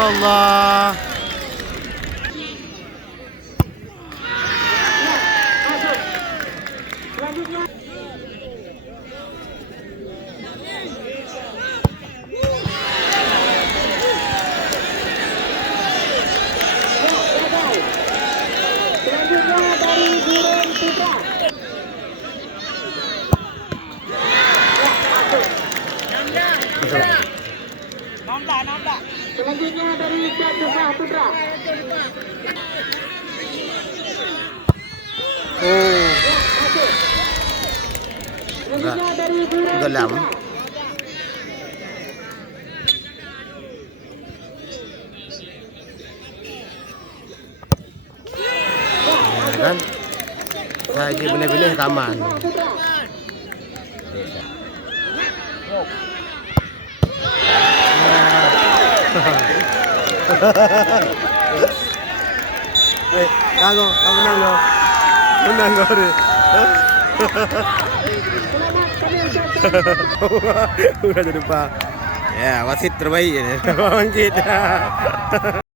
Allah. Selanjutnya dari Burung Putra. Selanjutnya dari Jatuh Putra. Selanjutnya dari Burung Gelam. Putra. Kan saya benar-benar rekaman. Kago, kamu menang lo, menang kau deh. Udah jadi pak. Ya wasit terbaik ini, wasit.